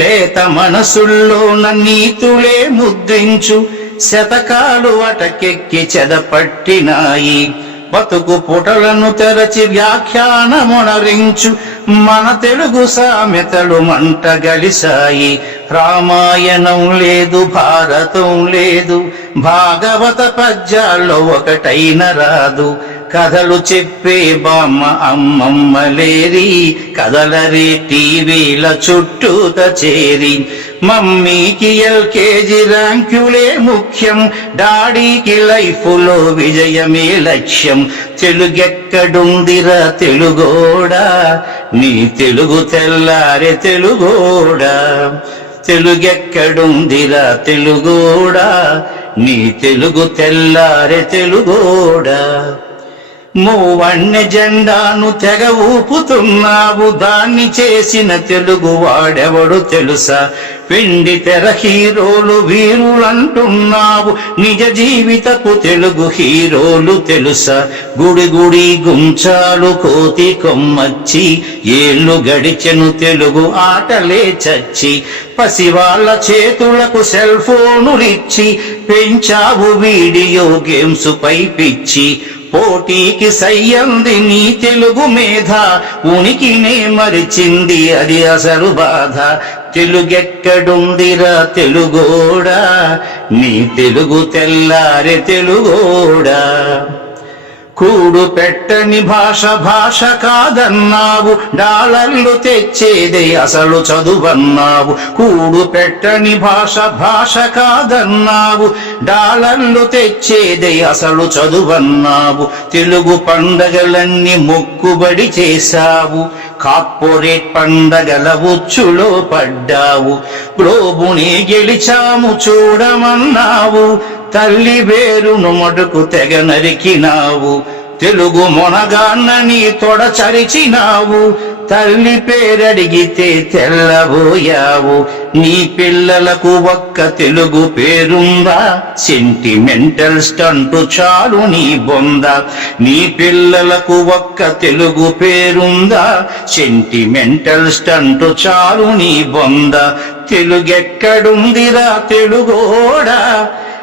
లేత మనసుల్లో నీతులే ముద్రించు శతకాలు అటకెక్కి చెదపట్టినాయి బతుకు పుటలను తెరచి వ్యాఖ్యానమునరించు మన తెలుగు సామెతలు మంట గలిశాయి రామాయణం లేదు భారతం లేదు భాగవత పద్యాల్లో ఒకటైన రాదు కథలు చెప్పే బామ్మ అమ్మమ్మలేరి కదలరి టీవీల చుట్టూ చేరి మమ్మీకి ఎల్కేజీ ర్యాంకులే ముఖ్యం డాడీకి లైఫ్లో విజయమే లక్ష్యం తెలుగెక్కడుందిరా తెలుగోడా నీ తెలుగు తెల్లారే తెలుగోడా తెలుగెక్కడుందిరా తెలుగోడా నీ తెలుగు తెల్లారే తెలుగోడా మూవణ్య జెండాను తెగ ఊపుతున్నావు దాన్ని చేసిన తెలుగు వాడెవడు తెలుసా పిండి తెర హీరోలు వీరులంటున్నావు నిజ జీవితకు తెలుగు హీరోలు తెలుసా గుడి గుడి గుంచాలు కోతి కొమ్మచ్చి ఏళ్ళు గడిచెను తెలుగు ఆటలే చచ్చి పసి వాళ్ళ చేతులకు సెల్ ఫోనులిచ్చి పెంచావు వీడియో గేమ్స్ పై పిచ్చి పోటీకి సయ్యంది నీ తెలుగు మేధ ఉనికినే మరిచింది అది అసలు బాధ తెలుగెక్కడుందిరా తెలుగోడా నీ తెలుగు తెల్లారే తెలుగోడా కూడు పెట్టని భాష భాష కాదన్నావు డాలర్లు తెచ్చేదే అసలు చదువన్నావు కూడు పెట్టని భాష భాష కాదన్నావు డాలర్లు తెచ్చేదే అసలు చదువన్నావు తెలుగు పండగలన్నీ మొక్కుబడి చేశావు కార్పొరేట్ పండగల ఉచ్చులో పడ్డావు ప్రోబుని గెలిచాము చూడమన్నావు తల్లి వేరును మడుకు తెగ నరికినావు తెలుగు మొనగాన్నని తొడచరిచినావు తల్లి పేరడిగితే తెల్లబోయావు నీ పిల్లలకు ఒక్క తెలుగు పేరుందా సెంటిమెంటల్ స్టంటు చాలు నీ బొంద నీ పిల్లలకు ఒక్క తెలుగు పేరుందా సెంటిమెంటల్ స్టంటు చాలు నీ బొంద తెలుగెక్కడుందిరా తెలుగోడా